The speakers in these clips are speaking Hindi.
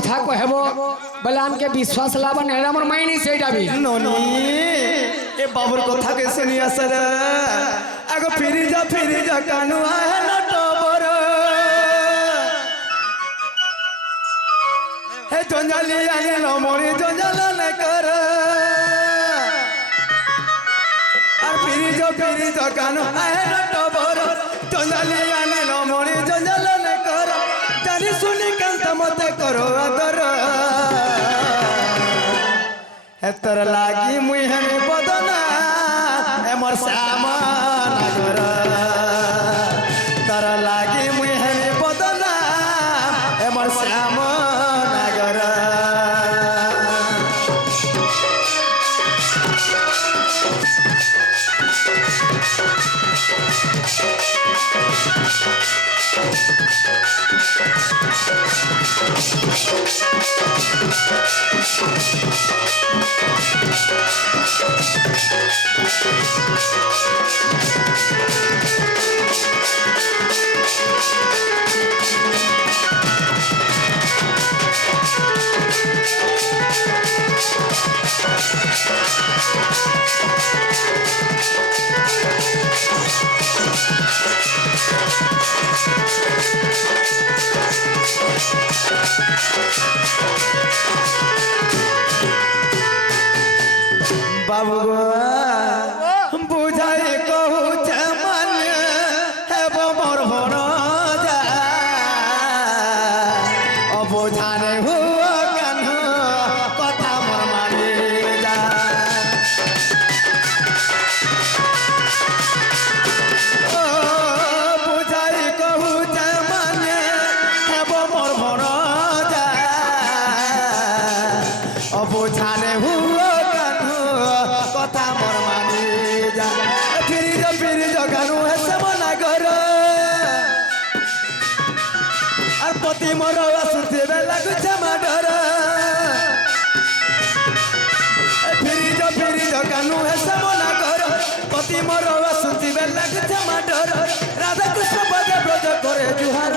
কথা কহেব বলে আমাকে বিশ্বাস লাভ না আমার মাইনি সেইটা বি ননি এ বাবুর কথা কে শুনি আসর আগ ফিরি যা কানু আয় নটবর হে জঞ্জালি আনি লমরি জঞ্জাল নে কর আর ফিরি যা কানু আয় নটবর জঞ্জালি আনি লমরি জঞ্জাল নে কর জানি শুনি কান্ত মতে করো আদর হেতর লাগি মুই হেনে বদনা এমর শ্যামা নাগর তার লাগি মুই হেনে বদনা এমর শ্যামা নাগর বাবু বুঝাই কহুছে মানে হেব মোর ভর যা অবুঝানে হুয়া কেন কথা মোর মানে যা ও বুঝাই কহুছে মানে হেব মোর ভর যা অবুঝানে হুয়া কথা মোর মানি যা ফিরি জগানু হেসে মনা কর আর পতি মোর আসুথিবে লাগুছে মাডর ফিরি জগানু হেসে মনা কর পতি মোর আসুথিবে লাগুছে মাডর রাধা কৃষ্ণ পদে ব্রজ করে জুহার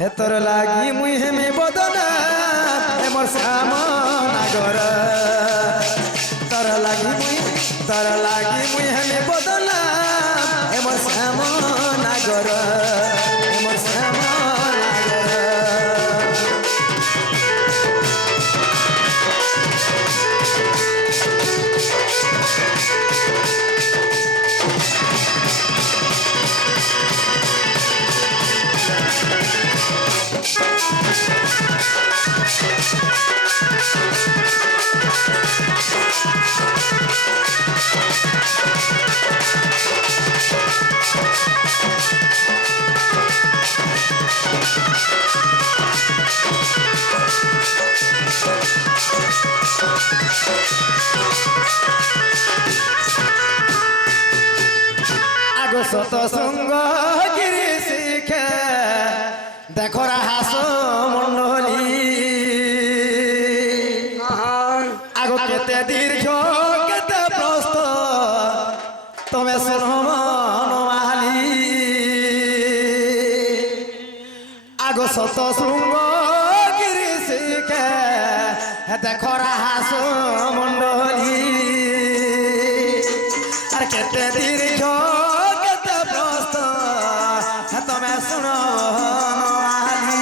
হেতর লাগি মুই হেমি বদনা এমর শ্যাম নাগর তার লাগি মুই হেমি বদনা এমর শ্যাম নাগর এমর শ্যাম নাগর আগো সত সঙ্গ গিরি শিখে দেখো হাস মন্ডলী আগো কেতে দীর্ঘ কেতে প্রস্থ তুমি শুনো মনমালি আগো সত শৃঙ্গ গিরি শিখে দেখো হাস মন্ডলী আর কেতে দীর্ঘ কেতে প্রস্থ তুমি শুনো মনমালি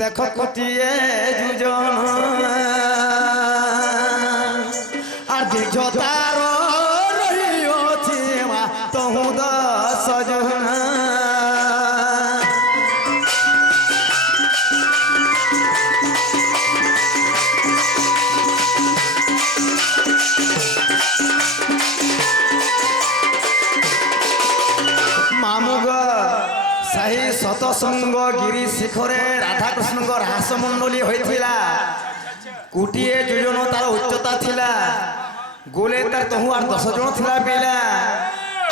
দেখো কটিয়ে দুজন আর দীর্ঘ তার রহিছি মা তহু 10 জন সতসঙ্গ গিরি শিখরে রাধাকৃষ্ণ রাস মন্ডলী হয়েছিল কোটিয়ে যোজন তার উচ্চতা ଥିଲା গোলে তার তহু আর 10 জন ଥିଲା পিলা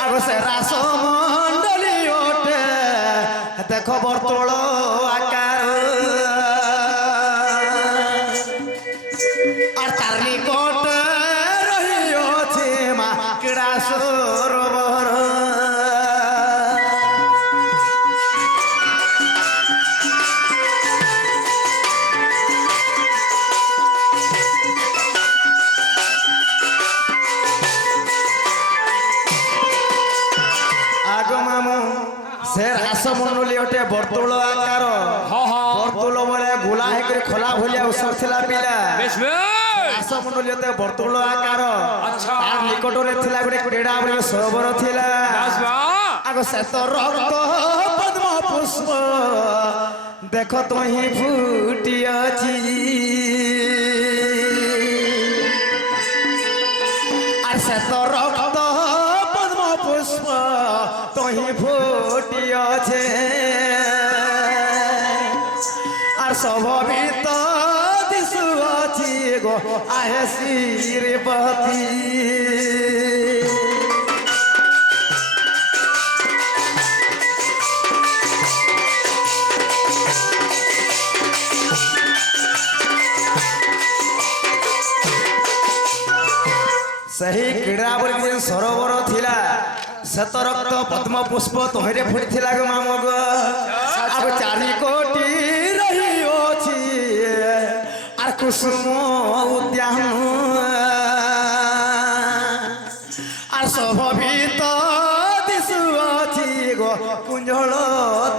আগ সে রাস মন্ডলী ওঠে দেখ বর্তল আকার আর তার নিকট রহিଅছে মা ক্রীড়া সরোবর সে রাস মন্ডলী ওঠে বর্তুল আকার বর্তুল বলে গোলা হেকরে খোলা ভলিয়া উসর ଥିଲା পিলা রাস মন্ডলী ওঠে বর্তুল আকার আর নিকটরে ଥିଲା গোটে ক্রীড়া বলে সরোবর ଥିଲା আগ সে তো রক্ত পদ্ম পুষ্প দেখ তোহি ফুটি ଅଛି আর সে তো রক্ত পদ্ম পুষ্প তোহি ফুটি আছে আর স্বভাবিত দিশু ଅଛି গো আহে শ্রীপতি ସେହି କ୍ରୀଡ଼ା ବୋଲି ଯେ ସରୋବର ଥିଲା ଶତ ରକ୍ତ ପଦ୍ମ ପୁଷ୍ପ ତହିଁରେ ଫୁଟିଥିଲା ଗো ମାମ ଗো ଆଉ 4 କୋଟି ରହିଅଛି আর কুসুম উদ্যান আর স্বভাবিত দিশু ଅଛି গো কুঞ্জল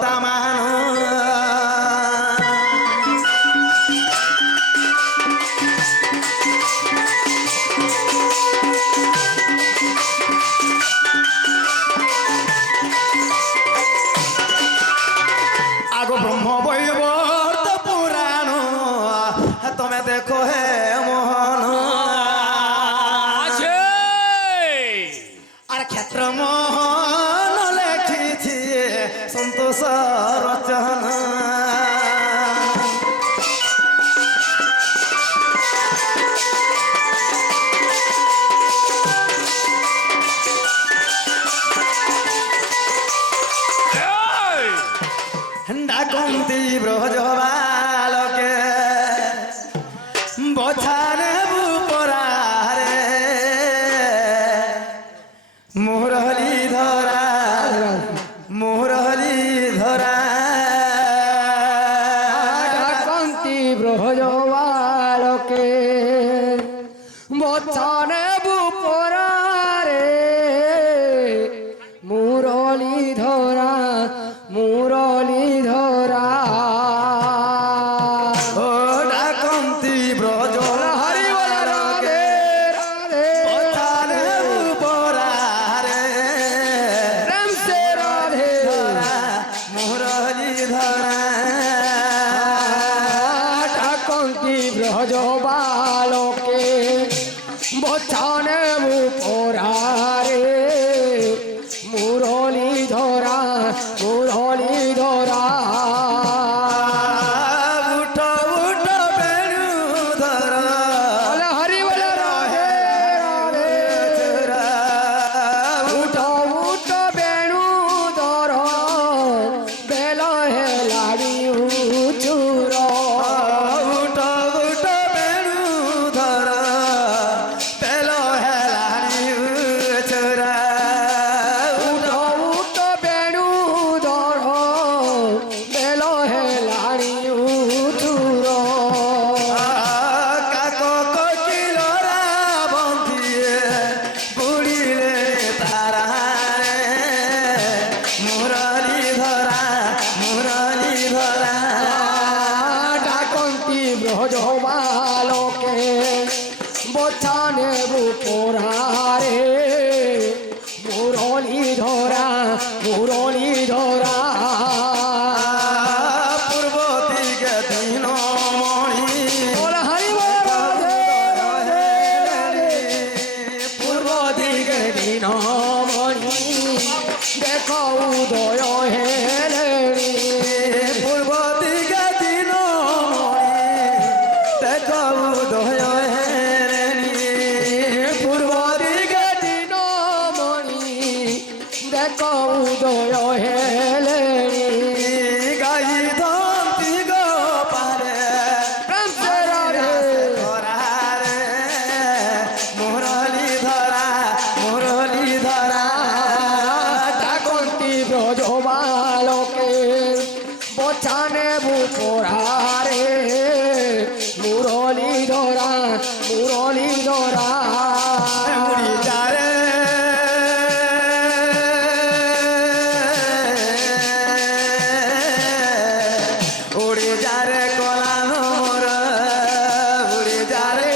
দামান আগো ব্রহ্ম বৈবর্ত পুরাণ তুমি দেখো হে মোহন আর ক্ষেত্র মোহন লেখিছি সন্তোষ রচন ডাকন্তি ব্রজ বালকে বছানে বুপরারে মুরলি ধরা মুরলি ধরা ডাকন্তি ব্রজ বালকে বছনে বুপরারে মুরলি ধরা মুরলি ধরা ও ডাকন্তি ব্রজ হরি বল রাধে রাধে বছানে বুপরারে প্রেম সে রাধে ধরা মুরলি ধরা ডাকন্তি ব্রজ বালকে বছনে মুপরারে মুরলি ধরা মুরলি ধরা উঠ উঠ বেণু ধর বল হরি বল রাধে রাধে উঠ উঠ বেণু ধর বেল হেলাড়ি উচুর উঠ উঠ বেণু ধর বেল হেলানি চোরা উঠ উঠ বেণু ধর বেল হেলাড়ি উচুর কাক কোকিলরা বন্ধিয়ে বুড়িলে তারা মুরলি ধরা মুরলি ধরা ডাকন্তি ব্রজ বালকে বছানে বুপরারে মুরলি ধরা মুরলি ধরা পূর্ব দিকে দিন মণি বল হরি বল রাধে রাধে রাধে পূর্ব দিকে দিন মণি দেখ উদয় হেলেনি পূর্ব দিকে দিন মণি দেখ উদয় উদয় হেলেনি গাই ধন্তি গো পারে প্রেম সে রাধে ধরা রে মুরলি ধরা ডাকন্তি ব্রজ বালকে বচানে বুপরারে মুরলি ধরা উড়ি যা রে উড়ি যা রে কলা মোর উড়ি যা রে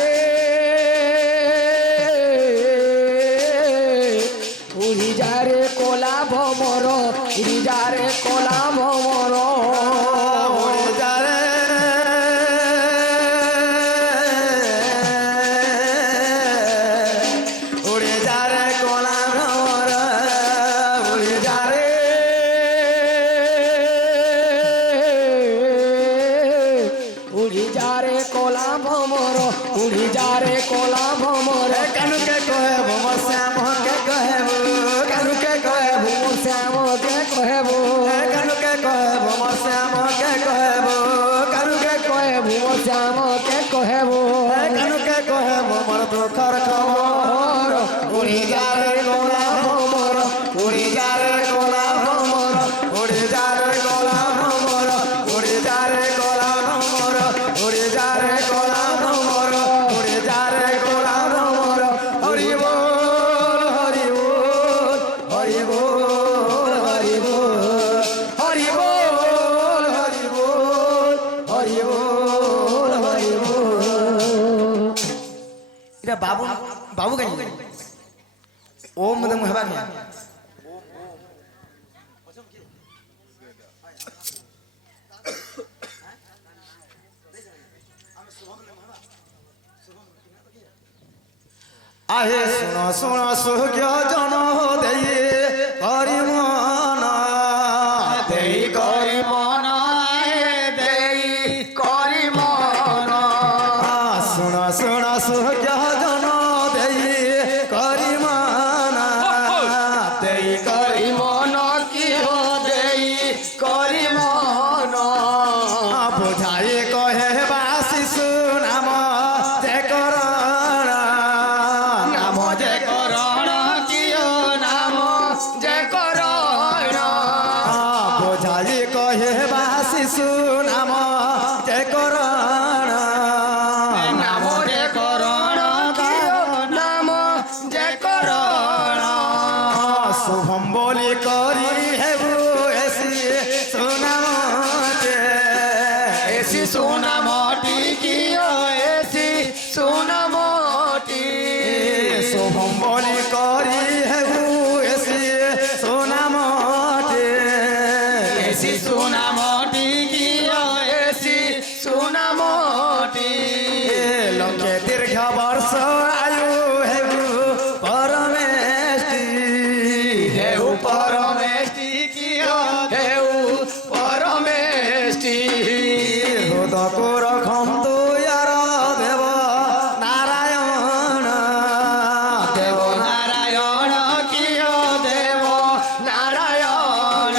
উড়ি যারে কোলা ভমর উড়ি যারে কোলা ভমর উড়ি যা রে উড়ি যা রে কলা মোর উড়ি যা রে উড়ি যারে কোলা ভমর উড়ি যারে কোলা ভমর কানুকে কহে ভমর শ্যামকে কহেবু কানুকে কহেবু শ্যামকে কহেবো কানুকে কহে ভমর শ্যামকে কহেবু কানুকে কহে ভুব শ্যামকে কহেবো কানুকে কহে ভমর দুঃখর খবর উড়ি যা রে গোলা ভমর উড়ি যা রে গোলা ভমর উড়ি যা রে গোলা ভমর উড়ি যা রে গোলা ভমর উড়ি যা রে গোলা ভমর উড়ি যা রে গোলা ভমর হরি বল হরি বল হরি বল হরি বল হরি বল হরি বল হরি বল হরি বল এটা বাবু বাবু কেন ওম মদম হেবা কে আহে শুন শুন সুজ্ঞ জন দেই করি মন দেই করি মন দেই করি মন শুন শুন সুজ্ঞ জন দেই করি মন দেই করি মন কি দেই করি মন বুঝাই কহে বা শিশু নাম যে কରଣ নাম যে করণ কিয় নাম যে করণ বুঝাই কহে বা শিশু নাম যে কରଣ নাম যে করণ কিয় নাম যে করণ শুভম বলি করি হেবু এসি সুনামতে এসি সুনামটি কিয় এসি সুনামটি শুভম বলি করি হেবু এসি সুনামতে এসি সুনামটি কিয় এসি সুনামটি লোকে দীর্ঘ বর্ষ আয়ু হেবু পরমেষ্টি হেউ পরমেষ্টি কিয় হেউ পরমেষ্টি হৃদকু রখন্তু ইয়ার দেব নারায়ণ দেব নারায়ণ কিয় দেব নারায়ণ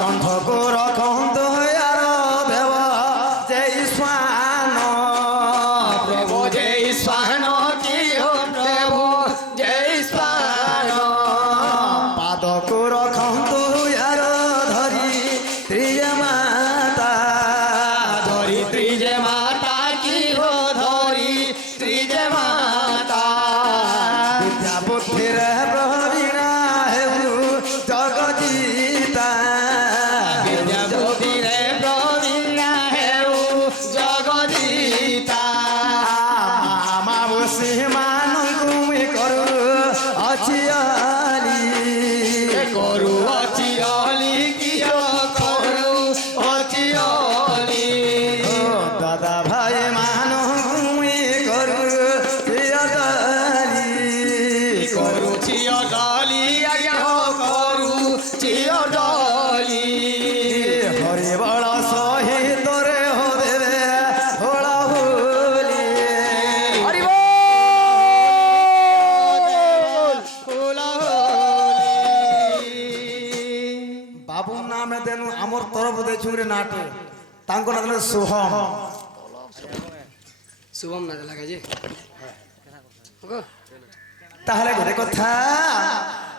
কণ্ঠকু রখন্তু ইয়ার দেব জয় স্বান প্রভু জয় স্বান কিয় প্রভু জয় স্বান পাদকু রখন্তু ইয়ার ধরি ত্রিয় মাতা ধরিত্রী যে মাতা কিয় ধরিত্রী যে মাতা বিদ্যা বুদ্ধির প্রবীণা হেবু জগজিতা বিদ্যা বুদ্ধিরে প্রবীণা হেউ জগদিতা মাবুসি ମାନଙ୍କୁ কରୁ অচিয়ালি করু অচিয়লি কিয় করু অচিয়লি দাদা ভাই ମାନଙ୍କୁ কରୁ প্রিয়দালি করু চিয়ডলি আজ্ঞা করু চিয়ডলি হরি বଳ সহিতরে হো দেবে হোಳ হোলি হরি বল ফুল হোলি ଦେଇଛୁରେ ନାଟେ ତାଙ୍କ ନାଁ ଦେଲେ ଶୁଭମ शुभम ना लगा जी তাহলে গোটে কথা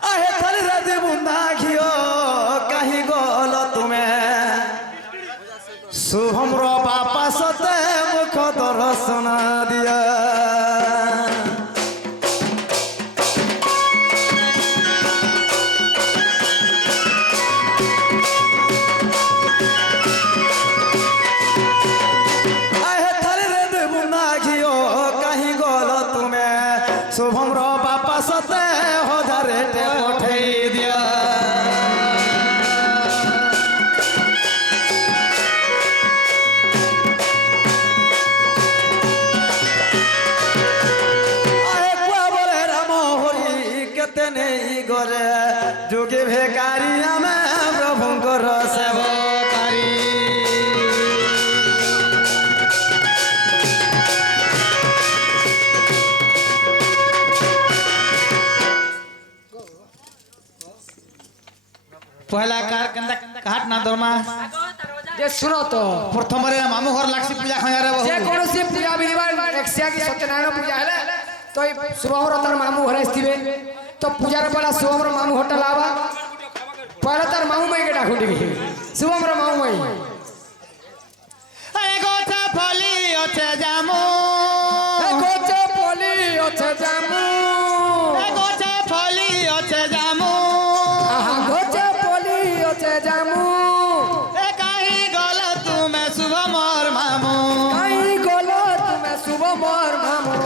আহে তালে রাতে বুন্দা ঘিও কাহি গল তুমি শুভমর বাপা সতে মুখ দর্শন দিয়া শুভমর বাপা সতে হজারে পঠাই দিয়া বলে রাম হরি কেতে নেই গরে যুগে ভেকারি আমি প্রভুঙ্কর সেবকারী पहला कार कंदा काट ना दरमा जे सुनो तो प्रथम रे मामू घर लागसी पूजा खयारे बहु जे कोनोसी पूजा विधिवान एकसिया की सत्यनारायण पूजा है तो शुभम तार मामू घर आस्थिबे तो पूजार पहला शुभम मामू होटल आवा पहला तार मामू माई के डाकुटी शुभम मामू माई ए गोचा फली ओछे जामू गोचे पोली ओछे जामू ए गोचा फली ओछे जामू आहा गोचे पोली ओछे जामू ए काहे गल तुमे शुभ मोर मामू काई गोलो तुम्हें शुभम मामू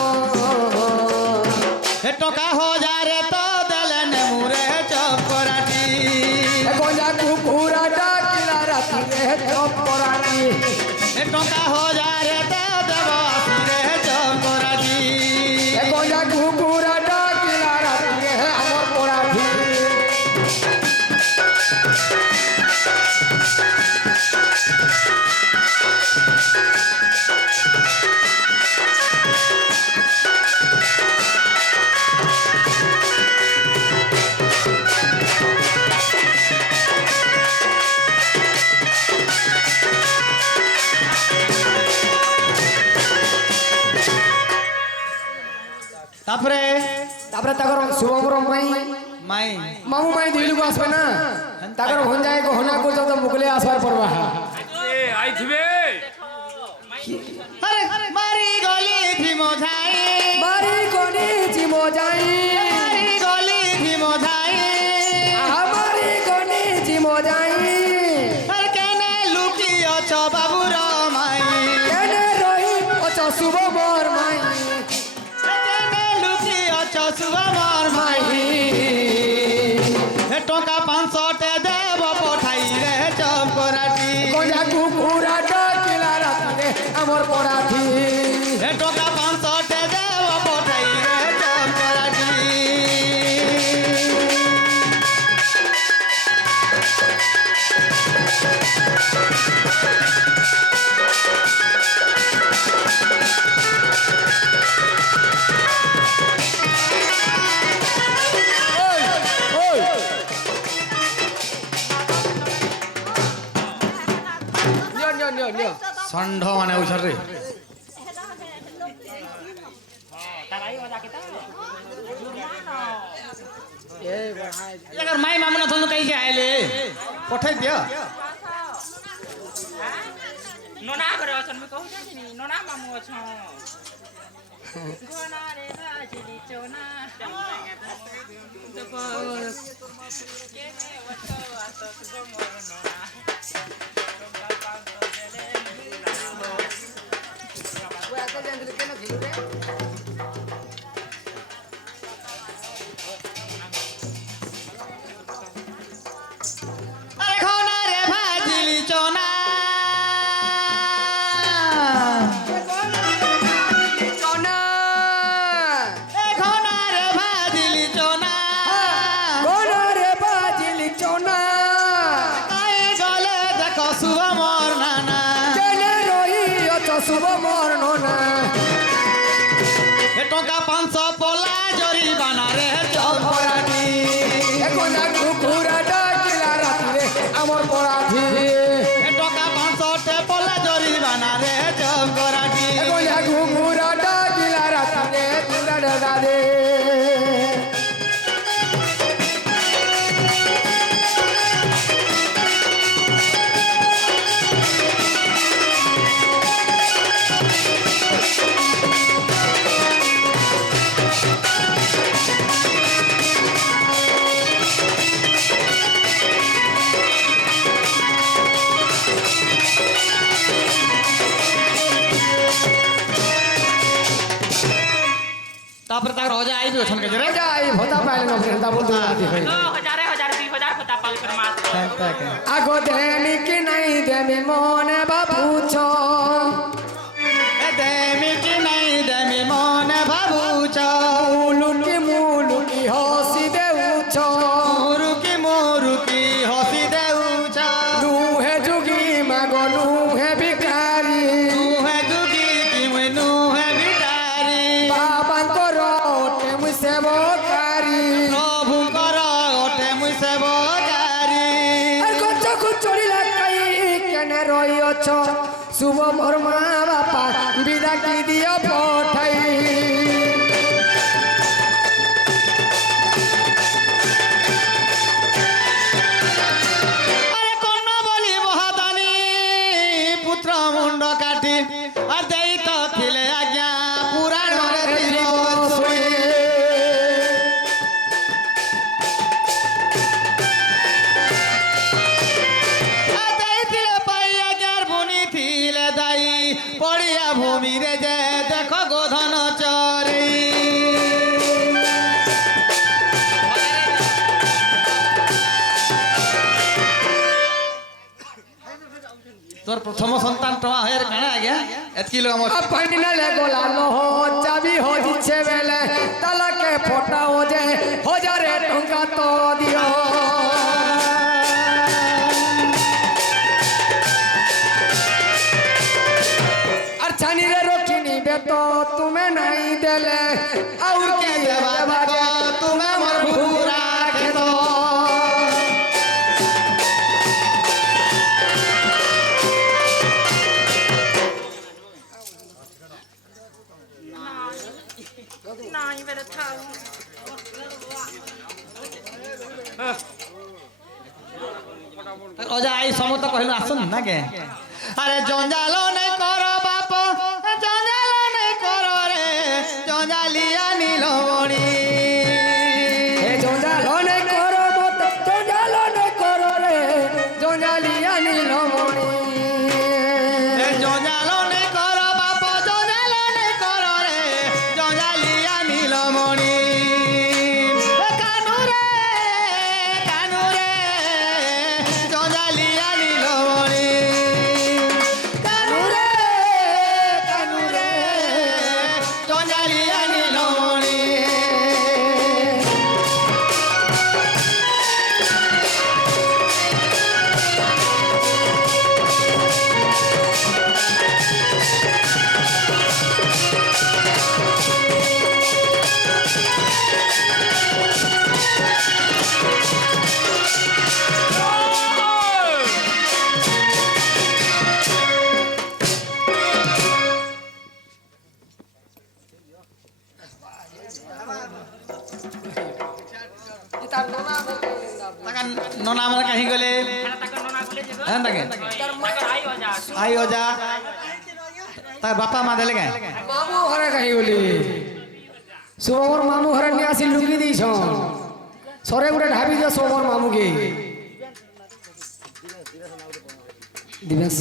ए टोका हो जा रे तो दलन मुरे चपराटी गोजा कुकुरा डाकिला राती रे चपरानी ए टोका हो जा रे तो देव रे चपराटी गोजा कुकुरा डाकिला राती रे हमर पराठी तापरे तापरे तगर शुभम माई माई मामू माई दिलु को आसबे ना तगर होन जाए को होना को तो मुकले आसबार परवा ए आई थिबे अरे मारी गली थी मोझाई बारी कोनी जिमो जाई मारी गली थी मोझाई हमारी कोनी जिमो जाई अरे केने लुकी अछो बाबू रमाई केने रही ओचो शुभ मोर माई केने लुकी अछो शुभ मोर माई हे टोका 500 टे देव पठाई रे चपराटी गोजा कुकुरा डाकिला राती रे हमर पराठी हे टोका 500 टे देव पठाई रे चपराटी नियो षंढ माने उछर रे अगर माई मामू न थनु कहीं आइले पठाई दियो नोना घरे अछन म कहू जानि नोना मामू अछन घोना रे बाजली चोना तो के ने वतो आतो सुबो मोर नोना वो आता जंगल के न भिलु रे अरे घोना रे भाजिली चोना चोना ए घोना रे भाजिली चोना गोना रे बाजिली चोना आई गले देखो शुभ मोर नाना केने रही ओचो शुभ मोर नोना ए टोका 500 पोला जरी बना रे चपराटी ए गोजा कुकुरा डाकिला राती रे हमर पराठी ए टोका ବି ଅଛନ୍ କେଜରେ যা এই ভোতা পাইলে না ভেন্দা বলতে রাজি হই हजारे हजार 2000 होता पाल कर मास আগো দেনি কি নাই দেমি মনে বাবুছ দেমি কি নাই দেমি মনে ভাবুছ মুলুকি হসি দেউছ মুরুকি হসি দেউছ নুহে যুগি মাগো নুহে ভিখারি নুহে যুগি কি মুই নুহে ভিখারি বাবাঙ্কর টেমু সেবকারি প্রভুঙ্কর অটে মুই সেবকারি আর গছকু চড়িলা কাই কেনে রইছ শুভ মোর মা বাপা বিদা কি দিও পঠাই আরে কর্ণ বলি মহাদানী পুত্র মুন্ড কাটি আর দেই তো ଥିଲେ আজ্ঞা পুরাণরে ছিল শুই আর ଦେଇଥିଲେ ପାଇ ଆଜ୍ଞାର ଭୂମି ଥିଲେ ଦାଇ ପଡ଼ିଆ ଭୂମିରେ ଯେ ଦେଖ ଗୋଧନ ଚରି তোর প্রথম সন্তান টমা হয়ে কানা আজ্ঞা এতকি লোক আমার अपना ले गोला लो चाबी हो जिछे बेले तलके फोटा हो जे हो जा रे टंका तो दियो और छानी रे रोकिनी बे तो तुम्हें नहीं देले और के देवा जे तुम्हें मर भूरा के दो नहीं मेरा था অজা এই সমস্ত কহিল আসুন না কে আরে জঞ্জাল নাই কর বাপ জঞ্জাল নাই কর রে জঞ্জালিয়া নীলমণি हे জঞ্জালো নে করো মত জঞ্জালো নে করো রে জঞ্জালিয়া নীলমণি জঞ্জাল নাই কর বাপ জঞ্জাল নাই কর রে জঞ্জালিয়া নীলমণি কানু রে জঞ্জালিয়া নীলমণি কানু রে জঞ্জালিয়া নীলমণি তাকা ননা আমরা কাহি গলে तक नोना बोले जे হ্যাঁ তাকে तक आई हो जा আই ওজা তার বাপা মা দেলে গায় মামু ঘরে কাহি বলি শুভমর মামু ঘরে নিয়ে আসি লুকলি দিয়েছ সরে গুড়ে ঢাবি দিও শুভমর মামুকে দিব্যাংশ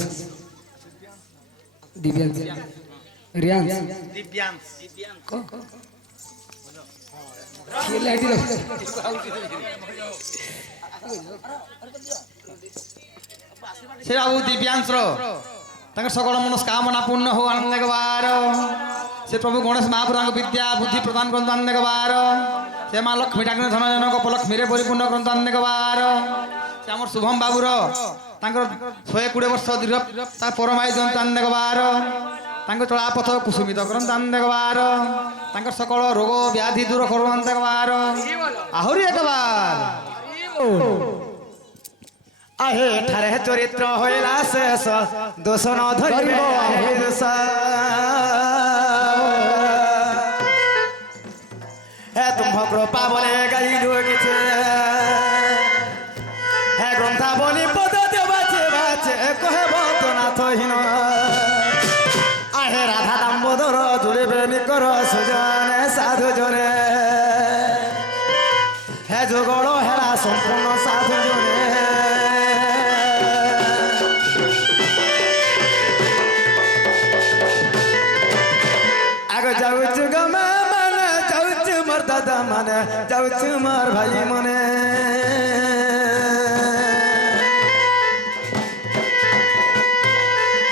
দিব্যাংশ রিয়াংশ দিব্যাংশ খেলে দিল সে বাবু দিব্যাংশ ତାଙ୍କର ସକଳ ମନସ୍କାମନା ପୂର୍ଣ୍ଣ ହଉ ଆନନ୍ଦ ବାର ସେ ପ୍ରଭୁ ଗଣେଶ ମହାପୁରାଙ୍କ ବିଦ୍ୟା ବୁଦ୍ଧି ପ୍ରଦାନ କରନ୍ତୁ ଆନନ୍ଦ ବାର ସେ ମା ଲକ୍ଷ୍ମୀ ଠାକୁର ଧନ ଜନକ ଉପଲକ୍ଷ୍ମୀରେ ପରିପୂର୍ଣ୍ଣ କରନ୍ତୁ ଆନନ୍ଦ ବାର ସେ ଆମର ଶୁଭମ ବାବୁର ତାଙ୍କର 120 ବର୍ଷ ଦୀର୍ଘ ତା ପରମାୟୁ ଦିଅନ୍ତୁ ଆନନ୍ଦ ବାର ତାଙ୍କ ଚଳାପଥ କୁସୁମିତ କରନ୍ତୁ ଆନନ୍ଦ ବାର ତାଙ୍କର ସକଳ ରୋଗ ବ୍ୟାଧି ଦୂର କରୁ ଆନନ୍ଦ ବାର ଆହୁରି ଏକ ବାର আহে ঠারে চরিত্র হইলা শেষ দোষ ন ধরিব দোষ হে তুম্ভ কৃপা বলে গাই ঢুকিছে হে গ্রন্থাবলী পদ দেবাছে বাছে কহেব তো নাথহীন আহে রাধা দাম্বোদর জুড়িবে নিকর সুজনে সাধু জনে হে যুগল হেলা সম্পূর্ণ সাধু জনে আগ যাউଛୁ গমা মানে যাউଛୁ মোর দাদা যাଉଛି মোর ভাই মনে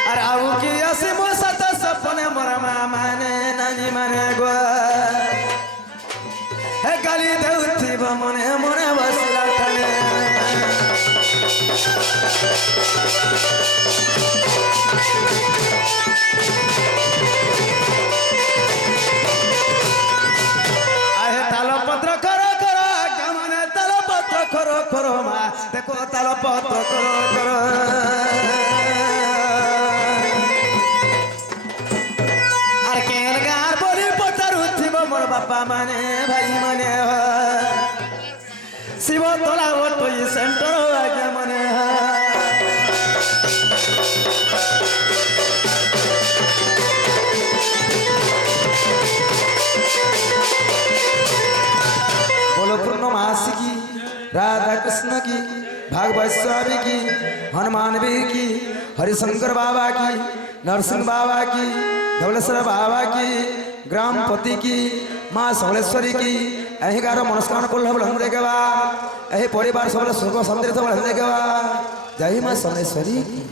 আর আউ কি আসি মো সাত সপনে মোর মা মানে নানি মানে গো হে গালি দেউথিব মনে মনে বসলা ঠানে আহে তালপত্র করো করো কেমনে তালপত্র করো করো মা দেখো তালপত্র করো করো আর কেন গার বলি পচারুথিব মোর বাপা মানে ভাই মানে শিব তোলা তুই সেন্টার আগে মনে बोलो पूर्णमासी की राधा कृष्ण की भागवत स्वामी की हनुमान वीर की हरिशंकर बाबा की नरसिंह बाबा की धवलेश्वर बाबा की ग्रामपति की माँ समलेश्वरी की यही गार मनस्कामना करल हम देखेबा यही परिवार सब सुख समृद्ध सब देखेबा जय माँ समलेश्वरी की